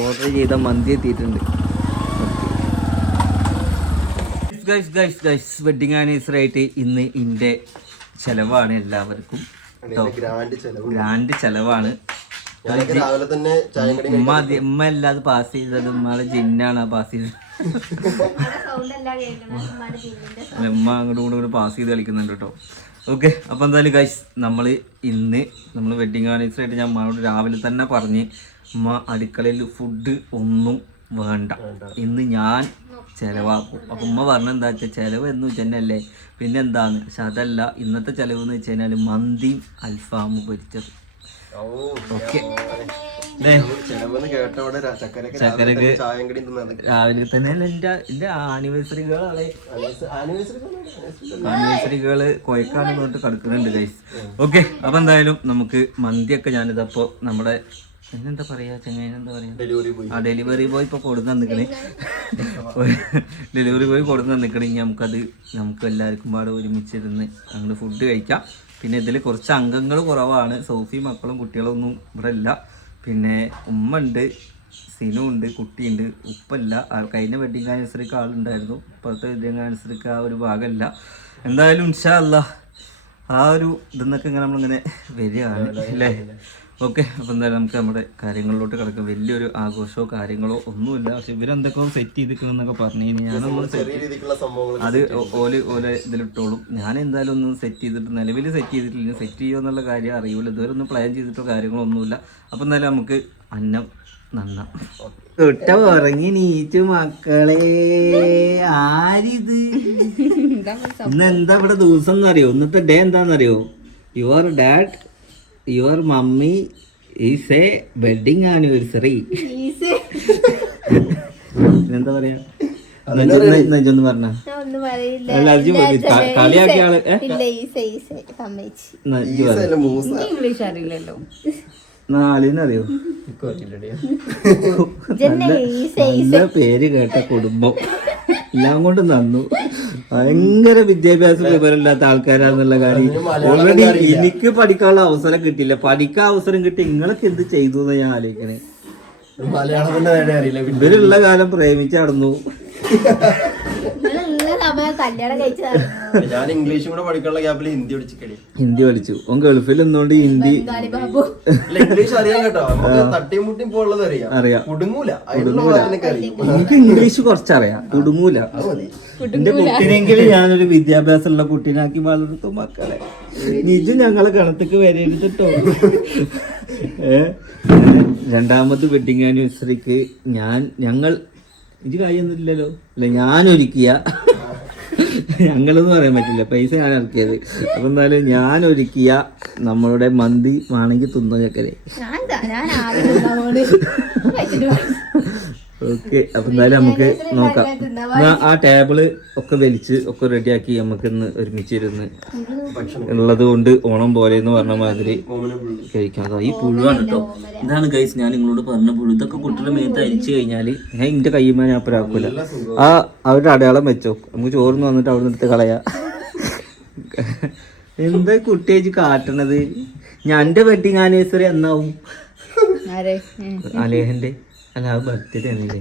Order ചെയ്ത മന്തി എത്തിയിട്ടുണ്ട്. Guys guys guys wedding anniversary ആയിട്ട് ഇന്ന് ഇന്റെ ചെലവാണ് എല്ലാവർക്കും. ഗ്രാൻഡ് ചെലവ്. ഗ്രാൻഡ് ചെലവാണ്. രാവിലെ തന്നെ ഉമ്മ ഉമ്മ അല്ലാതെ പാസ് ചെയ്തത്. ഉമ്മയുടെ ജിന്നാണ് പാസ് ചെയ്തത്. അല്ല, ഉമ്മ അങ്ങോട്ടും ഇങ്ങോട്ടും കൂടെ പാസ് ചെയ്ത് കളിക്കുന്നുണ്ട് കേട്ടോ. ഓക്കെ അപ്പോൾ എന്തായാലും ഗൈസ് നമ്മൾ ഇന്ന് നമ്മൾ വെഡിങ് ആനിവേഴ്സറി ആയിട്ട് ഞാൻ ഉമ്മയോട് രാവിലെ തന്നെ പറഞ്ഞ് ഉമ്മ അടുക്കളയിൽ ഫുഡ് ഒന്നും വേണ്ട. ഇന്ന് ഞാൻ ചിലവാക്കും. അപ്പം ഉമ്മ പറഞ്ഞ എന്താ വെച്ചാൽ ചിലവ് എന്ന് വെച്ചല്ലേ പിന്നെ എന്താന്ന് പക്ഷെ അതല്ല ഇന്നത്തെ ചിലവ് എന്ന് വെച്ച് കഴിഞ്ഞാൽ മന്തിയും അൽഫാമും പൊരിച്ചത്. ഓക്കെ. ചക്കരക്ക് രാവിലെ തന്നെ എന്റെ എന്റെ ആനിവേഴ്സറികൾ കൊയക്കാണ് തൊട്ട് കിടക്കുന്നുണ്ട് ഗൈസ് ഓക്കെ. അപ്പൊ എന്തായാലും നമുക്ക് മന്തിയൊക്കെ ഞാനിതപ്പോ നമ്മുടെ എന്താ പറയാ ചെങ്ങനെന്താ പറയാ? ഡെലിവറി ബോയ് ആ ഡെലിവറി ബോയ് ഇപ്പൊ കൊടുന്ന് തന്നിക്കണ്. ഡെലിവറി ബോയ് കൊടുന്ന് തന്നിക്കണ്. ഇനി നമുക്കത് നമുക്ക് എല്ലാവർക്കും പാടെ ഒരുമിച്ചിരുന്ന് അങ്ങോട്ട് ഫുഡ് കഴിക്കാം. പിന്നെ ഇതിൽ കുറച്ച് അംഗങ്ങൾ കുറവാണ്. സോഫി മക്കളും കുട്ടികളും ഒന്നും ഇവിടെ ഇല്ല പിന്നെ ഉമ്മ ഉണ്ട് സിനു ഉണ്ട്. കുട്ടിയുണ്ട് ഉപ്പല്ല കഴിഞ്ഞ വെഡിങ് ആനിവേഴ്സറിക്ക് ആളുണ്ടായിരുന്നു. ഇപ്പോഴത്തെ വെഡിങ് ആനിവേഴ്സറിക്ക് ആ ഒരു ഭാഗമല്ല എന്തായാലും ഇൻഷാ അല്ല ആ ഒരു ഇതെന്നൊക്കെ ഇങ്ങനെ നമ്മളിങ്ങനെ വരികയാണ് അല്ലേ? ഓക്കെ അപ്പോൾ എന്തായാലും നമുക്ക് നമ്മുടെ കാര്യങ്ങളിലോട്ട് കിടക്കാം. വലിയൊരു ആഘോഷമോ കാര്യങ്ങളോ ഒന്നുമില്ല. പക്ഷെ ഇവരെന്തൊക്കെയോ സെറ്റ് ചെയ്തിരിക്കണമെന്നൊക്കെ പറഞ്ഞു കഴിഞ്ഞാൽ ഞാനൊന്നും സെറ്റ് ചെയ്തിട്ടുള്ള സംഭവങ്ങൾ അത് ഓൽ ഓലെ ഇതിലിട്ടോളും. ഞാൻ എന്തായാലും ഒന്നും സെറ്റ് ചെയ്തിട്ട് നിലവിൽ സെറ്റ് ചെയ്തിട്ടില്ല. സെറ്റ് ചെയ്യുമോ എന്നുള്ള കാര്യം അറിയില്ല ഇതുവരെ ഒന്നും പ്ലാൻ ചെയ്തിട്ടോ കാര്യങ്ങളോ ഒന്നുമില്ല. അപ്പം എന്തായാലും നമുക്ക് അന്നം നന്ന. തൊട്ട ഉറങ്ങി നീച്ചു മക്കളെ. ആരിത്? ഇന്ന് എന്താ ഇവിടെ ദിവസം എന്നറിയോ? ഇന്നത്തെ ഡേ എന്താണെന്നറിയോ our dad your mummy is a wedding anniversary എന്താ പറയാ? നെഞ്ചൊന്ന് പറഞ്ഞ? പേര് കേട്ട കുടുംബം. എല്ലാം കൊണ്ട് നന്നു. ഭയങ്കര വിദ്യാഭ്യാസ വിവരമില്ലാത്ത ആൾക്കാരാന്നുള്ള കാര്യം. ഓൾറെഡി എനിക്ക് പഠിക്കാനുള്ള അവസരം കിട്ടിയില്ല. പഠിക്കാൻ അവസരം കിട്ടി നിങ്ങളൊക്കെ എന്ത് ചെയ്തു എന്ന് ഞാൻ ആലോചിക്കണേ. ഇവരുള്ള കാലം പ്രേമിച്ച് നടന്നു. കല്യാണം കഴിച്ചതാണ്. ഞാൻ ഇംഗ്ലീഷും കൂടെ പഠിക്കാനുള്ള ഗ്യാപ്പിൽ ഹിന്ദി പഠിച്ചിക്കടി ഹിന്ദി പഠിച്ചു. ഓൻ ഗൾഫിൽ നിന്നുകൊണ്ട് ഹിന്ദി ബാബു. അല്ല ഇംഗ്ലീഷ് അറിയാം കേട്ടോ. നമുക്ക് തട്ടിയും മുട്ടിയും പോലുള്ളത് അറിയാം. അറിയാം. കുടുങ്ങൂല. അതിനുള്ള വാക്കിനൊക്കെ അറിയും. എനിക്ക് ഇംഗ്ലീഷ് കുറച്ചറിയാം. കുടുങ്ങൂല. എന്റെ കുട്ടിനെങ്കിലും ഞാനൊരു വിദ്യാഭ്യാസമുള്ള കുട്ടീനാക്കി വളർത്തും മക്കളെ. നിജു ഞങ്ങളെ കണത്തേക്ക് വരരുതിട്ടോ. ഏ? രണ്ടാമത് വെഡിങ് ആനിവേഴ്സറിക്ക് ഞാൻ ഞങ്ങൾ ഇത് കാര്യമൊന്നുമില്ലല്ലോ. അല്ല ഞാൻ ഒരുക്കിയ ഞങ്ങളെന്ന് പറയാൻ പറ്റില്ല. പൈസ ഞാൻ ഇറക്കിയത്. അപ്പൊ എന്തായാലും ഞാൻ ഒരുക്കിയ നമ്മളുടെ മന്തി വേണമെങ്കിൽ തിന്ന ചക്കരെ. ഓക്കെ അപ്പൊ എന്തായാലും നമുക്ക് നോക്കാം. ആ ടേബിൾ ഒക്കെ വലിച്ച് ഒക്കെ റെഡിയാക്കി നമുക്ക് ഇന്ന് ഒരുമിച്ചിരുന്ന് ഉള്ളത് കൊണ്ട് ഓണം പോലെ എന്ന് പറഞ്ഞ മാതിരി കഴിക്കാം ഈ പുഴുവാണ് കേട്ടോ ഇതാണ് ഗൈസ് ഞാൻ നിങ്ങളോട് പറഞ്ഞ പുഴു. ഇതൊക്കെ കുട്ടിയുടെ മേത്ത് അരിച്ചു കഴിഞ്ഞാൽ ഞാൻ എന്റെ കയ്യുമ്പോൾ ഞാൻ അപ്പരാക്കൂല. ആ അവരുടെ അടയാളം വെച്ചോ. നമുക്ക് ചോറിന് വന്നിട്ട് അവിടെ എടുത്ത് കളയാ. എന്താ കുട്ടിയേച്ച് കാട്ടണത്? ഞാൻ എന്റെ വെഡിങ് ആനിവേഴ്സറി എന്നാവും? അലേഹന്റെ? അല്ല ആ ബർത്ത്ഡേ ആണല്ലേ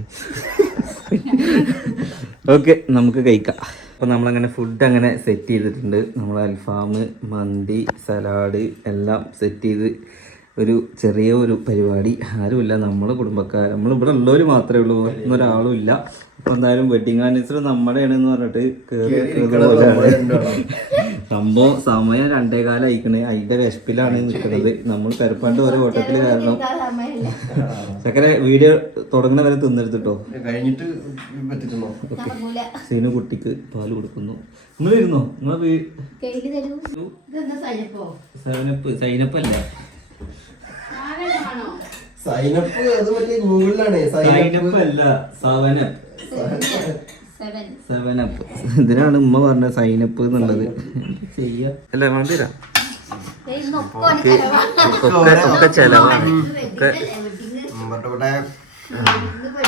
ഓക്കെ നമുക്ക് കഴിക്കാം. അപ്പോൾ നമ്മളങ്ങനെ ഫുഡ് അങ്ങനെ സെറ്റ് ചെയ്തിട്ടുണ്ട്. നമ്മൾ അൽഫാം മന്തി സലാഡ് എല്ലാം സെറ്റ് ചെയ്ത് ഒരു ചെറിയ ഒരു പരിപാടി. ആരുമില്ല. നമ്മൾ കുടുംബക്കാർ നമ്മൾ ഇവിടെ ഉള്ളവർ മാത്രമേ ഉള്ളൂ. ഒന്നൊരാളും ഇല്ല. അപ്പോൾ എന്തായാലും വെഡിങ് ആനിവേഴ്സറി നമ്മുടെയാണ് എന്ന് പറഞ്ഞിട്ട് സംഭവം സമയം രണ്ടേ കാലം അയക്കണേ അതിന്റെ വിശപ്പിലാണ് നിൽക്കുന്നത് നമ്മൾ പെരപ്പാണ്ട് ഓരോ ഓട്ടത്തിൽ കാരണം ചക്കരെ വീഡിയോ തുടങ്ങുന്ന വരെ തിന്നെടുത്തിട്ടോ കഴിഞ്ഞിട്ട് പറ്റിട്ടുണ്ടോ സീനു കുട്ടിക്ക് പാൽ കൊടുക്കുന്നു. നിങ്ങൾ ഇരുന്നോ നിങ്ങൾ കയ്യിൽ തരൂ. ഇതെന്താ സൈനപ്പോ? സൈനപ്പ് സൈനപ്പ് അല്ല സൈനപ്പ് അത് മറ്റേ ഗൂഗിളിലാണ് സൈനപ്പ്. അല്ല സവനപ്പ്. സെവൻ. സെവനപ്പ്. ഇതിനാണ് ഉമ്മ പറഞ്ഞ സൈനപ്പ് എന്നുള്ളത്? ചെയ്യാ. അല്ല വേണ്ടി വരാം. ഒക്കെ ചെലവാണ്.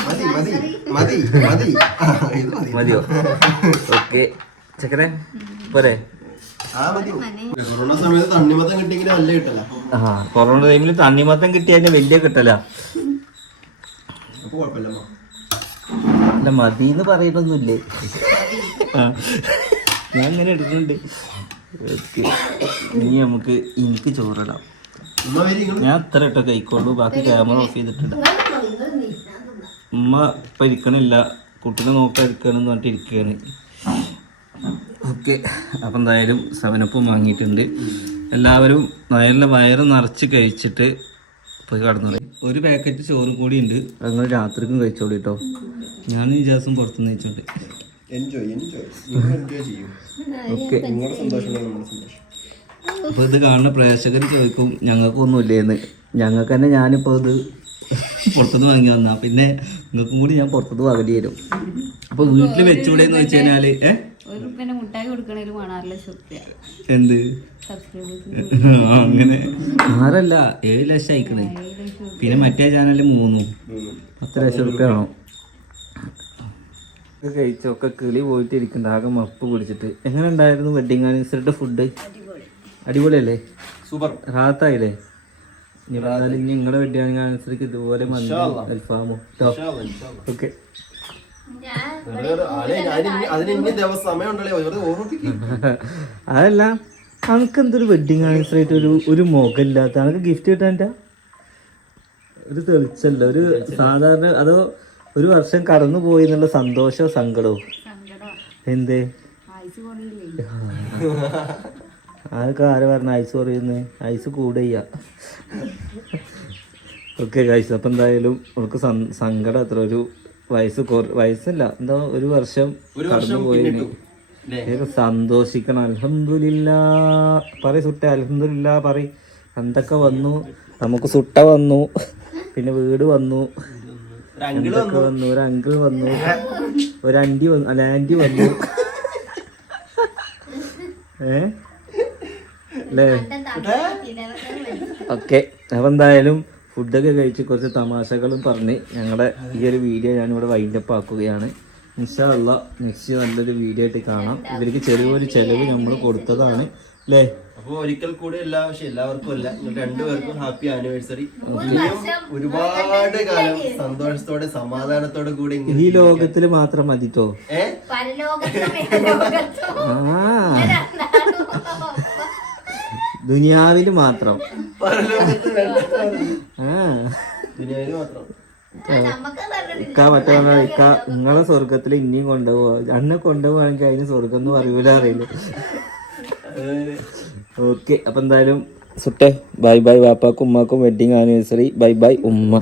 മതി മതി മതി മതി. ഇത് മതി. മതിയോ? ഓക്കെ. ചക്കരെ പോരെ. ആ മതി. കൊറോണ സമയത്ത് തണ്ണിമത്തം കിട്ടിയെങ്കിൽ വലിയ കിട്ടല. ആ കൊറോണ ടൈമിൽ തണ്ണിമത്തം കിട്ടിയതിന്റെ വലിയ കിട്ടല. അല്ല മതി. എന്ന് പറയണൊന്നുമില്ലേ ഞാൻ ഇങ്ങനെ എടുക്കുന്നുണ്ട് ഇനി നമുക്ക് എനിക്ക് ചോറിടാം. ഞാൻ അത്ര ഇട്ടോ കഴിക്കുള്ളൂ. ബാക്കി ക്യാമറ ഓഫ് ചെയ്തിട്ടുണ്ട്. ഉമ്മ പരിക്കണില്ല. ഇരിക്കണില്ല കുട്ടീനെ നോക്കാൻ ഇരിക്കുകയാണെന്ന് പറഞ്ഞിട്ട് ഇരിക്കുകയാണ് ഓക്കെ. അപ്പം എന്തായാലും സെവനപ്പും വാങ്ങിയിട്ടുണ്ട്. എല്ലാവരും നല്ല വയറ് നിറച്ച് കഴിച്ചിട്ട് പോയി കടന്നു ഒരു പാക്കറ്റ് ചോറും കൂടി ഉണ്ട്. നിങ്ങൾ രാത്രിക്കും കഴിച്ചോളൂ കേട്ടോ ഞാൻ ഈ ദിവസം പുറത്തുനിന്ന് കഴിച്ചോട്ടെ എൻജോയ് എൻജോയ് എൻജോയ് ചെയ്യും. ഓക്കെ. നിങ്ങളുടെ സന്തോഷമാണ് നമ്മുടെ സന്തോഷം. അപ്പോൾ ഇത് കാണുന്ന പ്രേക്ഷകർ ചോദിക്കും ഞങ്ങൾക്കൊന്നും ഇല്ലേന്ന് ഞങ്ങൾക്ക് തന്നെ ഞാനിപ്പോൾ ഇത് പുറത്തുനിന്ന് വാങ്ങി വന്നാ. പിന്നെ നിങ്ങൾക്കും കൂടി ഞാൻ പുറത്തുനിന്ന് വാങ്ങേണ്ടി വരും അപ്പൊ വീട്ടിൽ വെച്ചൂടെ എന്ന് വെച്ച് കഴിഞ്ഞാൽ എന്ത്? അങ്ങനെ. ആറല്ല ഏഴ് ലക്ഷം അയക്കണേ. പിന്നെ മറ്റേ ചാനലിൽ മൂന്നും. പത്ത് ലക്ഷം റുപ്യ ആണോ കഴിച്ചൊക്കെ കിളി പോയിട്ട് ഇരിക്കണ്ട ആകെ മപ്പ് പിടിച്ചിട്ട്. എങ്ങനെ ഉണ്ടായിരുന്നു വെഡിങ് ആനിവേഴ്സറിയുടെ ഫുഡ് അടിപൊളിയല്ലേ? സൂപ്പർ. റാത്തായില്ലേ? ഇനി നിങ്ങളുടെ വെഡിങ് ആനിവേഴ്സറിക്ക് ഇതുപോലെ അൽഫാമോ ഓക്കെ. അതല്ല അനക്ക് എന്തൊരു വെഡിങ് ആനിവേഴ്സറി ആയിട്ട് ഒരു ഒരു മുഖമില്ലാത്ത അനക്ക് ഗിഫ്റ്റ് കിട്ടാന്റെ ഒരു തെളിച്ചല്ല ഒരു സാധാരണ അതോ ഒരു വർഷം കടന്നു പോയി എന്നുള്ള സന്തോഷവും സങ്കടവും സങ്കടം. എന്തേ? അതൊക്കെ ആര് പറഞ്ഞ? ഐസ് പറയുന്നത് ഐസ് കൂടെയ്യ ഓക്കെ ഗൈസ് അപ്പം എന്തായാലും നമുക്ക് സങ്കടം അത്ര ഒരു വയസ്സ് വയസ്സല്ല. എന്താ ഒരു വർഷം കടന്നു പോയി സന്തോഷിക്കണം. അലഹമില്ല പറ സുട്ട അലഹമില്ല പറ എന്തൊക്കെ വന്നു? നമുക്ക് സുട്ട വന്നു. പിന്നെ വീട് വന്നു. എന്തൊക്കെ വന്നു. ഒരു അങ്കിൾ വന്നു. ഒരു അണ്ടി വന്നു. അല്ല ആന്റി വന്നു. ഏ? അല്ലേ ഓക്കെ അപ്പം എന്തായാലും ഫുഡൊക്കെ കഴിച്ച് കുറച്ച് തമാശകളും പറഞ്ഞ് ഞങ്ങളുടെ ഈ ഒരു വീഡിയോ ഞാനിവിടെ വൈൻഡപ്പ് ആക്കുകയാണ്. ഇൻഷാല്ല നെക്സ്റ്റ് നല്ലൊരു വീഡിയോ ആയിട്ട് കാണാം. ഇവർക്ക് ചെറിയൊരു ചെലവ് നമ്മൾ കൊടുത്തതാണ് അല്ലേ അപ്പോൾ ഒരിക്കൽ കൂടി എല്ലാ പക്ഷെ എല്ലാവർക്കും അല്ല രണ്ടുപേർക്കും ഹാപ്പി ആനിവേഴ്സറി ഒരുപാട് കാലം സന്തോഷത്തോടെ സമാധാനത്തോടെ കൂടി ഈ ലോകത്തിൽ മാത്രം മതിട്ടോ? ആ. ദുനിയാവിൽ മാത്രം. ദുനിയാവിൽ മാത്രം. ഇക്ക മറ്റേ ഇക്ക നിങ്ങളെ സ്വർഗത്തിൽ ഇനിയും കൊണ്ടുപോവാ. അന്നെ കൊണ്ടുപോവാണെങ്കിൽ അതിന് സ്വർഗം എന്ന് പറയൂല അറിയില്ല. ഓക്കെ അപ്പൊ എന്തായാലും സുട്ടെ ബൈ ബൈ വാപ്പാക്കും ഉമ്മാക്കും വെഡിങ് ആനിവേഴ്സറി ബൈ ബൈ ഉമ്മ.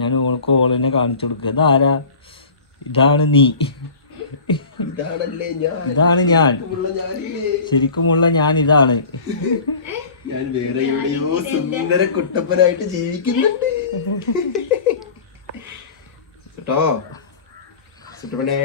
ഞാൻ ഓൾക്ക് ഓളിനെ കാണിച്ചു കൊടുക്കുക ഇതാരാ? ഇതാണ് നീ. ഇതാണല്ലേ ഞാൻ. ഇതാണ് ഞാൻ. ശരിക്കുമുള്ള ഞാൻ ഇതാണ്. ഞാൻ വേറെ എവിടെയോ സുന്ദര കുട്ടപ്പനായിട്ട് ജീവിക്കുന്നുണ്ട്. കേട്ടോ സുട്ടപ്പനേ!